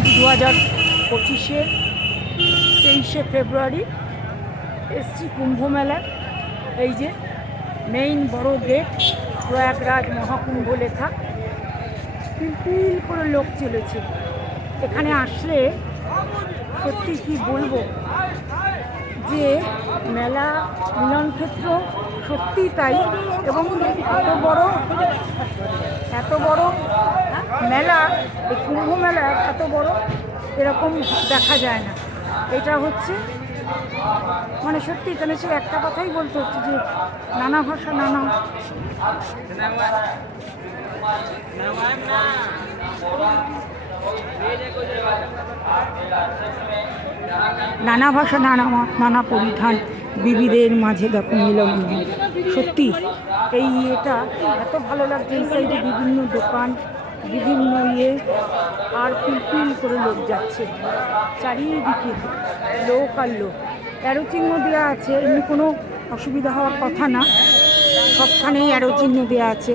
আজ 2025-এর 23শে ফেব্রুয়ারি এসছি কুম্ভ মেলায়। এই যে মেইন বড় গেট, প্রয়াগরাজ মহাকুম্ভ লেখা, পিলপিল করে লোক চলেছে। এখানে আসলে সত্যি কি বলবো যে মেলা মিলনক্ষেত্র সত্যি তাই। এবং এত বড় মেলা, এই কুম্ভ মেলা এত বড় এরকম দেখা যায় না। এটা হচ্ছে মানে সত্যি এখানে সে একটা কথাই বলতে হচ্ছে যে নানা ভাষা নানা পরিধান, বিবিধের মাঝে দেখো মিলন। সত্যি এই এটা এত ভালো লাগছে। এই সাইডে বিভিন্ন দোকান, বিভিন্ন আর পিলপিল করে লোক যাচ্ছে, চারিদিকে লোক আর লোক। অ্যারো চিহ্ন দেওয়া আছে, এমনি কোনো অসুবিধা হওয়ার কথা না, সবখানেই অ্যারো চিহ্ন দেওয়া আছে।